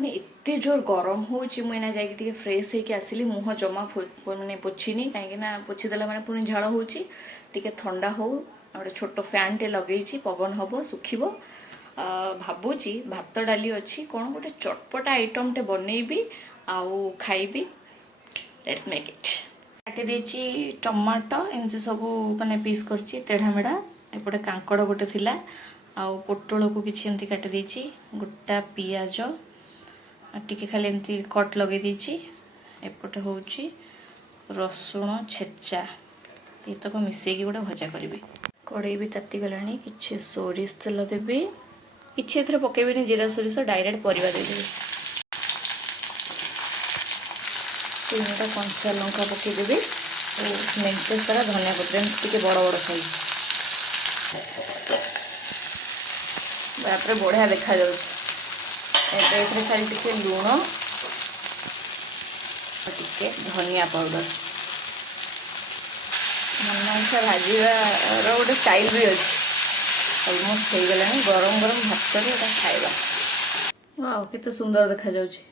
ମାନେ ଏତେ ଜୋର ଗରମ ହେଉଛି। ମୁଁ ଏଇନା ଯାଇକି ଟିକେ ଫ୍ରେଶ୍ ହେଇକି ଆସିଲି। ମୁହଁ ଜମା ମାନେ ପୋଛିନି, କାହିଁକିନା ପୋଛିଦେଲା ମାନେ ପୁଣି ଝାଳ ହେଉଛି। ଟିକେ ଥଣ୍ଡା ହଉ, ଗୋଟେ ଛୋଟ ଫ୍ୟାନ୍ଟେ ଲଗେଇଛି, ପବନ ହେବ, ଶୁଖିବ। ଭାବୁଛି ଭାତ ଡାଲି ଅଛି, କ'ଣ ଗୋଟେ ଚଟପଟା ଆଇଟମ୍ଟେ ବନେଇବି ଆଉ ଖାଇବି। ଲେଟ୍ସ ମେକ୍ ଇଟ୍। କାଟି ଦେଇଛି ଟମାଟୋ, ଏମିତି ସବୁ ମାନେ ପିସ୍ କରିଛି ତେଢ଼ା ମେଢ଼ା। ଏପଟେ କାଙ୍କଡ଼ ଗୋଟେ ଥିଲା, ଆଉ ପୋଟଳକୁ କିଛି ଏମିତି କାଟି ଦେଇଛି। ଗୋଟା ପିଆଜ ଟିକେ ଖାଲି ଏମିତି କଟ୍ ଲଗେଇ ଦେଇଛି। ଏପଟେ ହେଉଛି ରସୁଣ ଛେଚା, ଏତକ ମିଶେଇକି ଗୋଟେ ଭଜା କରିବି। କଡ଼େଇ ବି ତାତିଗଲାଣି, କିଛି ସୋରିଷ ତେଲ ଦେବି। କିଛି ଏଥିରେ ପକେଇବିନି ଜିରା ସୋରିଷ, ଡାଇରେକ୍ଟ ପରିବା ଦେଇଦେବି। 3ଟା କଞ୍ଚା ଲଙ୍କା ପକେଇଦେବି ଆଉ ମେଞ୍ଚେ ସାରା ଧନିଆ ପତ୍ର, ଏମିତି ଟିକେ ବଡ଼ ବଡ଼ ସାଇଜ୍। ତାପରେ ବଢ଼ିଆ ଦେଖାଯାଉଛି। ଏବେ ଏଥିରେ ଖାଲି ଟିକେ ଲୁଣ ଆଉ ଟିକେ ଧନିଆ ପାଉଡ଼ର। ମନ ଇଚ୍ଛା ଭାଜିବାର ଗୋଟେ ଷ୍ଟାଇଲ୍ ବି ଅଛି। ଅଲମୋଷ୍ଟ ହେଇଗଲାଣି। ଗରମ ଗରମ ଭାତରେ ଏଇଟା ଖାଇବା। ୱାଓ, କେତେ ସୁନ୍ଦର ଦେଖାଯାଉଛି।